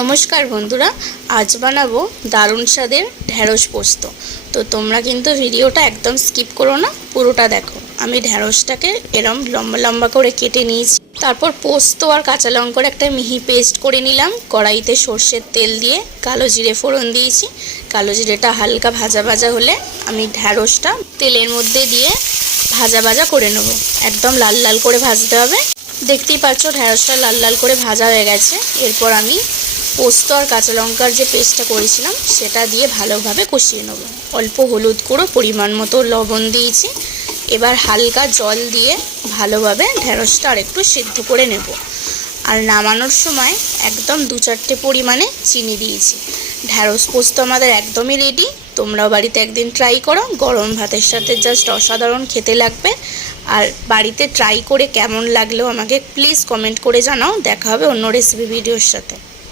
নমস্কার বন্ধুরা, আজ বানাবো দারুণ স্বাদের ঢ্যাঁড়স পোস্ত। তো তোমরা কিন্তু ভিডিওটা একদম স্কিপ করো না, পুরোটা দেখো। আমি ঢ্যাঁড়সটাকে এরম লম্বা লম্বা করে কেটে নিয়েছি। তারপর পোস্ত আর কাঁচা লঙ্কার একটা মিহি পেস্ট করে নিলাম। কড়াইতে সর্ষের তেল দিয়ে কালো জিরে ফোড়ন দিয়েছি। কালো জিরেটা হালকা ভাজা ভাজা হলে আমি ঢ্যাঁড়সটা তেলের মধ্যে দিয়ে ভাজা ভাজা করে নেব। একদম লাল লাল করে ভাজতে হবে। দেখতেই পাচ্ছ ঢ্যাঁড়সটা লাল লাল করে ভাজা হয়ে গেছে। এরপর আমি পোস্ত আর কাঁচা লঙ্কার যে পেস্টটা করেছিলাম সেটা দিয়ে ভালোভাবে কষিয়ে নেব। অল্প হলুদ গুঁড়ো, পরিমাণ মতো লবণ দিয়েছি। এবার হালকা জল দিয়ে ভালোভাবে ঢ্যাঁড়সটা আর একটু সিদ্ধ করে নেব। আর নামানোর সময় একদম 2-4টে পরিমাণে চিনি দিয়েছি। ঢ্যাঁড়স পোস্ত আমাদের একদমই রেডি। তোমরাও বাড়িতে একদিন ট্রাই করো, গরম ভাতের সাথে জাস্ট অসাধারণ খেতে লাগবে। আর বাড়িতে ট্রাই করে কেমন লাগলো আমাকে প্লিজ কমেন্ট করে জানাও। দেখা হবে অন্য রেসিপি ভিডিওর সাথে।